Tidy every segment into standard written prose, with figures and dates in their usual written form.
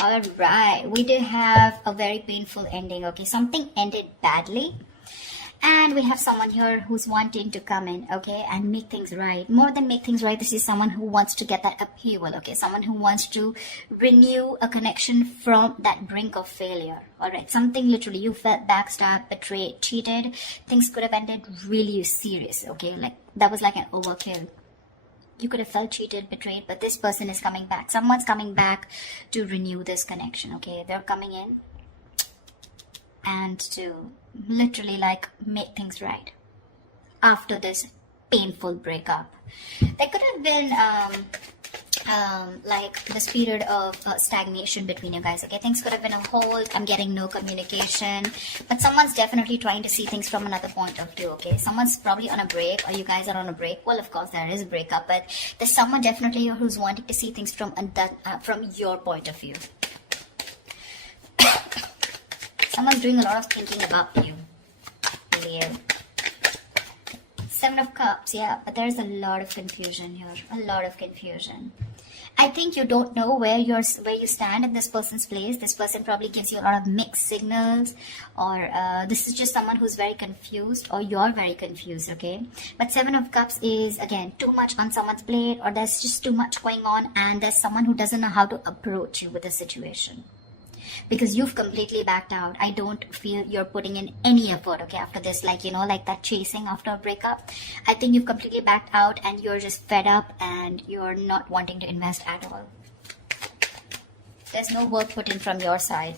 All right, we do have a very painful ending. Okay, something ended badly. And we have someone here who's wanting to come in, okay, and make things right. More than make things right, this is someone who wants to get that upheaval, okay? Someone who wants to renew a connection from that brink of failure, all right? Something literally, you felt backstabbed, betrayed, cheated. Things could have ended really serious, okay? Like, that was like an overkill. You could have felt cheated, betrayed, but this person is coming back. Someone's coming back to renew this connection, okay? They're coming in and to literally like make things right after this painful breakup. There could have been like this period of stagnation between you guys, okay? Things could have been on hold. I'm getting no communication, but someone's definitely trying to see things from another point of view, okay? Someone's probably on a break, or you guys are on a break. Well, of course there is a breakup, but there's someone definitely who's wanting to see things from your point of view. Someone's doing a lot of thinking about you, Leo. 7 of Cups, yeah, but there's a lot of confusion here. A lot of confusion. I think you don't know where you stand in this person's place. This person probably gives you a lot of mixed signals, or this is just someone who's very confused, or you're very confused, okay? But 7 of Cups is, again, too much on someone's plate, or there's just too much going on, and there's someone who doesn't know how to approach you with the situation. Because you've completely backed out. I don't feel you're putting in any effort, okay, after this, like, you know, like that chasing after a breakup. I think you've completely backed out and you're just fed up and you're not wanting to invest at all. There's no work put in from your side.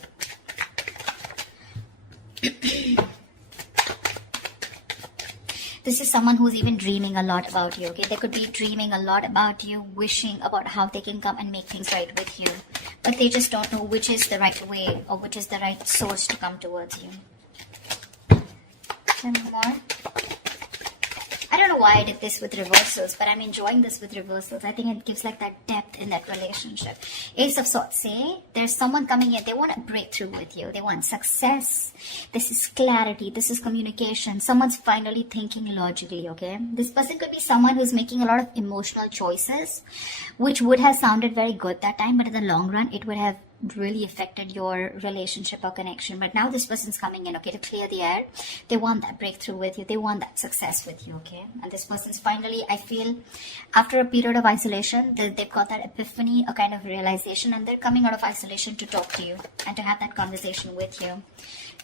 This is someone who's even dreaming a lot about you, okay? They could be dreaming a lot about you, wishing about how they can come and make things right with you. But they just don't know which is the right way or which is the right source to come towards you. Some more. I don't know why I did this with reversals, but I'm enjoying this with reversals. I think it gives like that depth in that relationship. Ace of Swords, say there's someone coming in. They want a breakthrough with you. They want success. This is clarity. This is communication. Someone's finally thinking logically, okay? This person could be someone who's making a lot of emotional choices, which would have sounded very good that time, but in the long run, it would have really affected your relationship or connection. But now this person's coming in, okay, to clear the air. They want that breakthrough with you. They want that success with you, okay? And this person's finally, I feel, after a period of isolation, they've got that epiphany, a kind of realization, and they're coming out of isolation to talk to you and to have that conversation with you.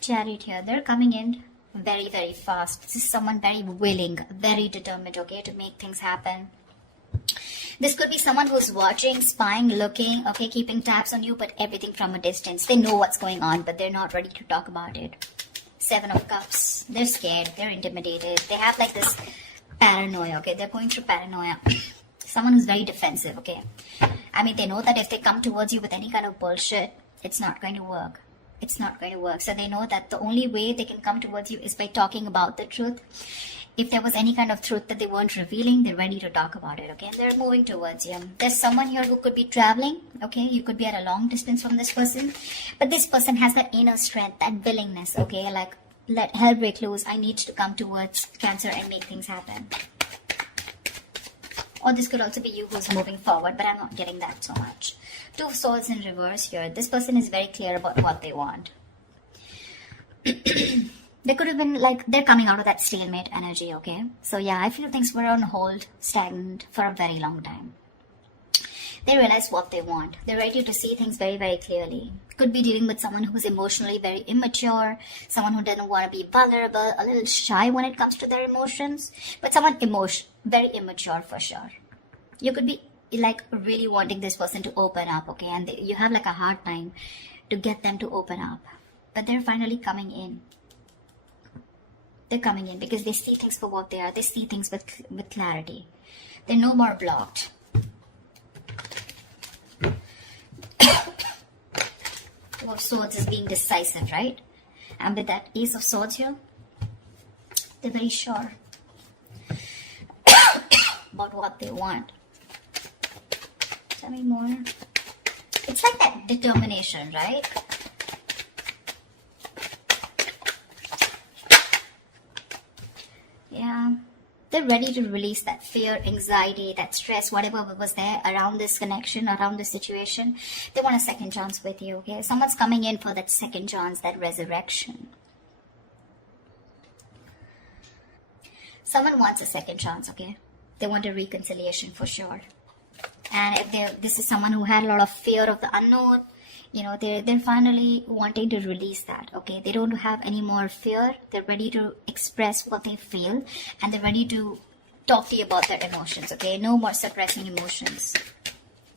Chariot here, they're coming in very, very fast. This is someone very willing, very determined, okay, to make things happen. This could be someone who's watching, spying, looking, okay, keeping tabs on you, but everything from a distance. They know what's going on, but they're not ready to talk about it. 7 of Cups. They're scared. They're intimidated. They have like this paranoia, okay? They're going through paranoia. Someone who's very defensive, okay? I mean, they know that if they come towards you with any kind of bullshit, it's not going to work. It's not going to work. So they know that the only way they can come towards you is by talking about the truth. If there was any kind of truth that they weren't revealing, they're ready to talk about it, okay? And they're moving towards you. There's someone here who could be traveling, okay? You could be at a long distance from this person. But this person has that inner strength, that willingness, okay? Like, let hell break loose. I need to come towards Cancer and make things happen. Or this could also be you who's moving forward, but I'm not getting that so much. 2 of Swords in reverse here. This person is very clear about what they want. They could have been like, they're coming out of that stalemate energy, okay? So yeah, I feel things were on hold, stagnant for a very long time. They realize what they want. They're ready to see things very, very clearly. Could be dealing with someone who's emotionally very immature, someone who doesn't want to be vulnerable, a little shy when it comes to their emotions, but someone very immature for sure. You could be like really wanting this person to open up, okay? And you have like a hard time to get them to open up. But they're finally coming in. They're coming in because they see things for what they are. They see things with clarity. They're no more blocked. Two of Swords is being decisive, right? And with that Ace of Swords here, they're very sure about what they want. Tell me more. It's like that determination, right? Yeah. They're ready to release that fear, anxiety, that stress, whatever was there around this connection, around this situation. They want a second chance with you, okay? Someone's coming in for that second chance, that resurrection. Someone wants a second chance, okay? They want a reconciliation for sure. And if this is someone who had a lot of fear of the unknown, they're finally wanting to release that, okay? They don't have any more fear. They're ready to express what they feel, and they're ready to talk to you about their emotions, okay? No more suppressing emotions.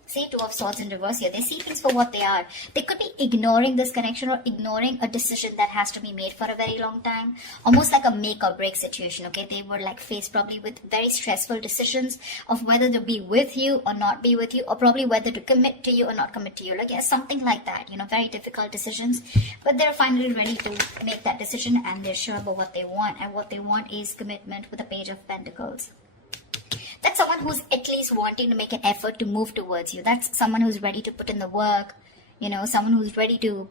See, Two of Swords in reverse here. They see things for what they are. They could be ignoring this connection or ignoring a decision that has to be made for a very long time. Almost like a make or break situation, okay? They were like faced probably with very stressful decisions of whether to be with you or not be with you, or probably whether to commit to you or not commit to you. Like, yeah, something like that, very difficult decisions. But they're finally ready to make that decision, and they're sure about what they want. And what they want is commitment with the Page of Pentacles. That's someone who's at least wanting to make an effort to move towards you. That's someone who's ready to put in the work, someone who's ready to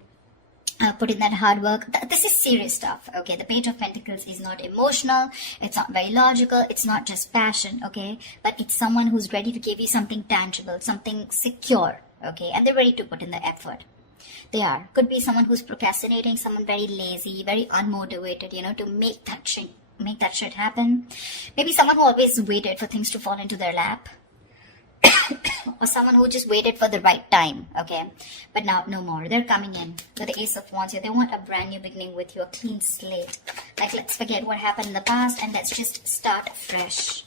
put in that hard work. This is serious stuff, okay? The Page of Pentacles is not emotional. It's not very logical. It's not just passion, okay? But it's someone who's ready to give you something tangible, something secure, okay? And they're ready to put in the effort. They are. Could be someone who's procrastinating, someone very lazy, very unmotivated, to make that shit happen. Maybe someone who always waited for things to fall into their lap. Or someone who just waited for the right time, okay? But now, no more. They're coming in with the Ace of Wands here. They want a brand new beginning with you, a clean slate. Like, let's forget what happened in the past and let's just start fresh.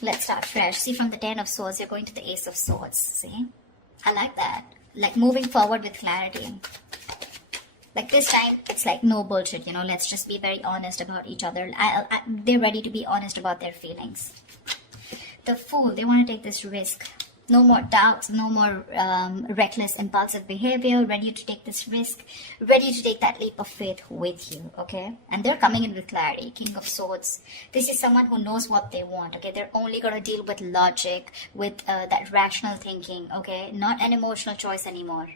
Let's start fresh. See, from the Ten of Swords, you're going to the Ace of Swords. See? I like that. Like, moving forward with clarity. Like, this time, it's like no bullshit, let's just be very honest about each other. They're ready to be honest about their feelings. The Fool, they want to take this risk. No more doubts, no more reckless, impulsive behavior. Ready to take this risk. Ready to take that leap of faith with you, okay? And they're coming in with clarity. King of Swords. This is someone who knows what they want, okay? They're only going to deal with logic, with that rational thinking, okay? Not an emotional choice anymore.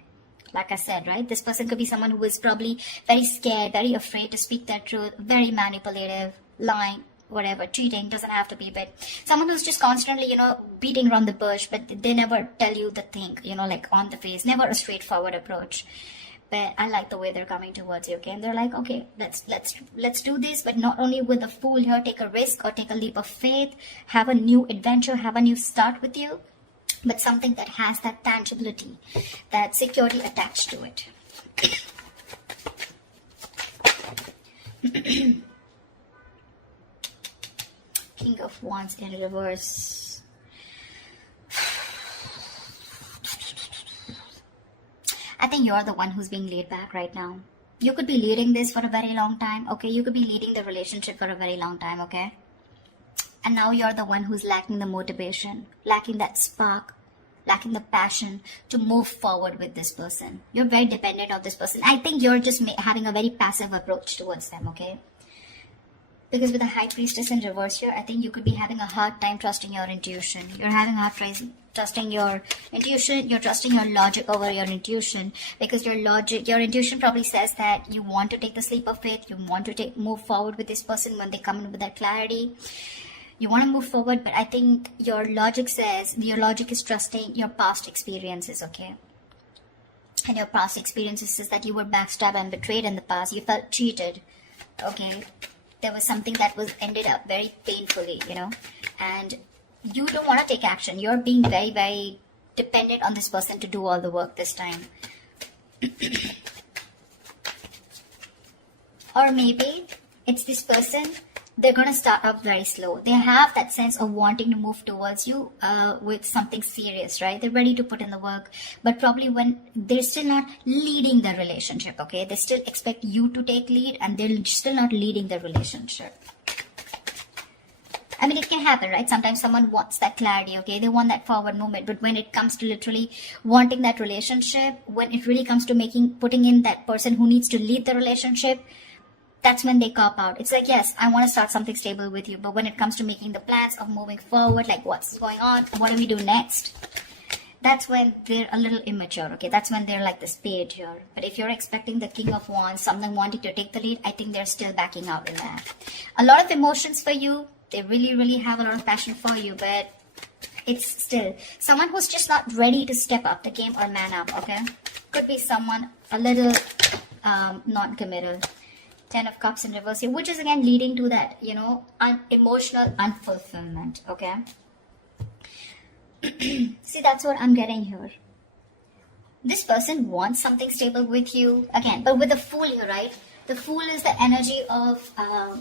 Like I said, right? This person could be someone who is probably very scared, very afraid to speak their truth, very manipulative, lying, whatever, cheating, doesn't have to be, but someone who's just constantly, beating around the bush, but they never tell you the thing, like on the face, never a straightforward approach. But I like the way they're coming towards you, okay? And they're like, okay, let's do this, but not only with the Fool here, take a risk or take a leap of faith, have a new adventure, have a new start with you, but something that has that tangibility, that security attached to it. King of Wands in reverse. I think you're the one who's being laid back right now. You could be leading this for a very long time, okay? You could be leading the relationship for a very long time, okay? And now you're the one who's lacking the motivation, lacking that spark, lacking the passion to move forward with this person. You're very dependent on this person. I think you're just having a very passive approach towards them, okay? Because with the High Priestess in reverse here, I think you could be having a hard time trusting your intuition. You're having a hard time trusting your intuition. You're trusting your logic over your intuition. Because your intuition probably says that you want to take the leap of faith. You want to move forward with this person when they come in with that clarity. You want to move forward, but I think your logic is trusting your past experiences, okay? And your past experiences is that you were backstabbed and betrayed in the past. You felt cheated, okay? There was something that was ended up very painfully, and you don't want to take action. You're being very, very dependent on this person to do all the work this time. Or maybe it's this person, they're going to start off very slow. They have that sense of wanting to move towards you with something serious, right? They're ready to put in the work, but probably when they're still not leading the relationship, okay? They still expect you to take lead and they're still not leading the relationship. I mean, it can happen, right? Sometimes someone wants that clarity, okay? They want that forward movement, but when it comes to literally wanting that relationship, when it really comes to putting in that person who needs to lead the relationship, that's when they cop out. It's like, yes, I want to start something stable with you, but when it comes to making the plans of moving forward, like what's going on, what do we do next? That's when they're a little immature, okay? That's when they're like the spade here. But if you're expecting the King of Wands, someone wanting to take the lead, I think they're still backing out in that. A lot of emotions for you, They really, really have a lot of passion for you, but it's still someone who's just not ready to step up the game or man up, okay? Could be someone a little non-committal. 10 of Cups in reverse here, which is again leading to that, you know, emotional unfulfillment, okay? See, that's what I'm getting here. This person wants something stable with you, again, but with the Fool here, right? The Fool is the energy of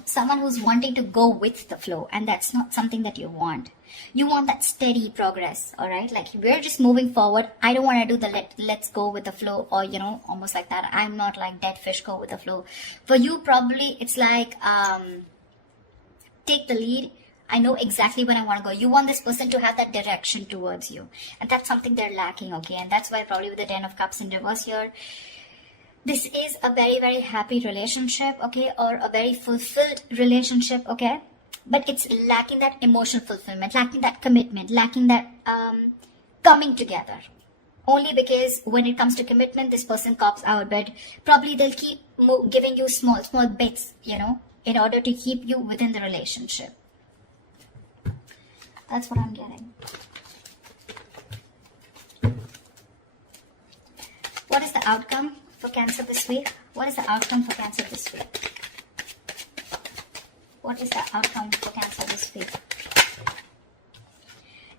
someone who's wanting to go with the flow, and that's not something that you want. You want that steady progress, all right? Like, we're just moving forward. I don't want to do the let's go with the flow, or, you know, almost like that. I'm not like dead fish, go with the flow. For you, probably, it's like take the lead. I know exactly where I want to go. You want this person to have that direction towards you. And that's something they're lacking, okay? And that's why probably with the 10 of Cups in reverse here, this is a very, very happy relationship, okay? Or a very fulfilled relationship, okay? But it's lacking that emotional fulfillment, lacking that commitment, lacking that coming together. Only because when it comes to commitment, this person cops out. But probably they'll keep giving you small bits, you know, in order to keep you within the relationship. That's what I'm getting. What is the outcome for Cancer this week? What is the outcome for Cancer this week? What is the outcome for Cancer this week?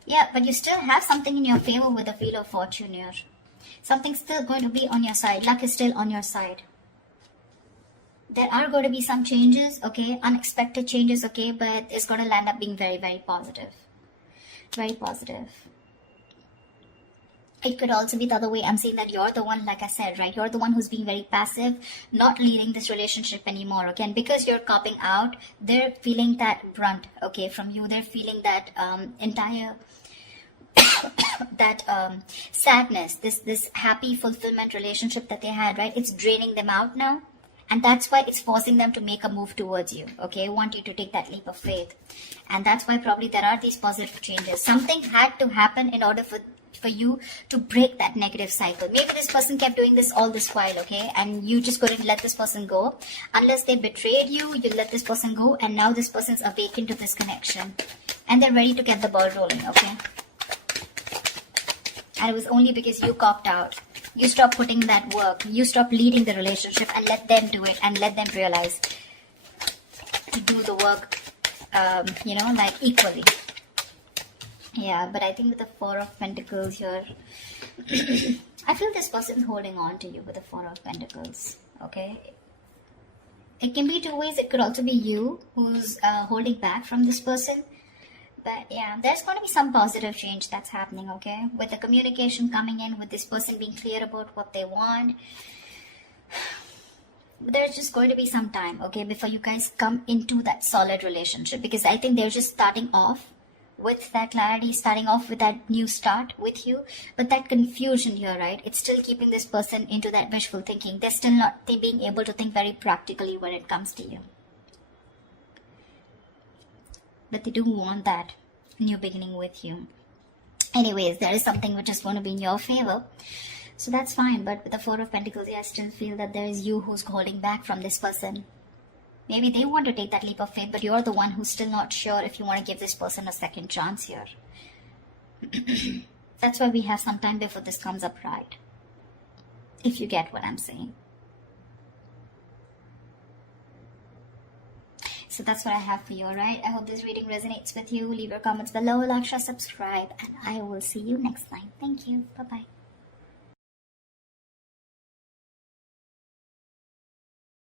Yeah, but you still have something in your favor with the Wheel of Fortune here. Something's still going to be on your side. Luck is still on your side. There are going to be some changes, okay? Unexpected changes, okay? But it's going to land up being very, very positive. Very positive. It could also be the other way. I'm saying that you're the one, like I said, right? You're the one who's being very passive, not leading this relationship anymore, okay? And because you're copping out, they're feeling that brunt, okay, from you. They're feeling that entire that sadness, this happy fulfillment relationship that they had, right? It's draining them out now. And that's why it's forcing them to make a move towards you, okay? Want you to take that leap of faith. And that's why probably there are these positive changes. Something had to happen in order for you to break that negative cycle. Maybe this person kept doing this all this while, okay? And you just couldn't let this person go. Unless they betrayed you, you let this person go. And now this person's awakened to this connection. And they're ready to get the ball rolling, okay? And it was only because you copped out. You stop putting that work. You stop leading the relationship and let them do it and let them realize to do the work, you know, like equally. Yeah, but I think with the Four of Pentacles here, I feel this person's holding on to you with the Four of Pentacles, okay? It can be two ways. It could also be you who's holding back from this person. But yeah, there's going to be some positive change that's happening, okay? With the communication coming in, with this person being clear about what they want. There's just going to be some time, okay, before you guys come into that solid relationship. Because I think they're just starting off with that clarity, starting off with that new start with you. But that confusion here, right? It's still keeping this person into that wishful thinking. They're still not being able to think very practically when it comes to you. But they do want that new beginning with you. Anyways, there is something which is going to be in your favor. So that's fine. But with the Four of Pentacles, I still feel that there is you who's holding back from this person. Maybe they want to take that leap of faith, but you're the one who's still not sure if you want to give this person a second chance here. That's why we have some time before this comes up right. If you get what I'm saying. So that's what I have for you, alright? I hope this reading resonates with you. Leave your comments below, like, share, subscribe, and I will see you next time. Thank you. Bye-bye.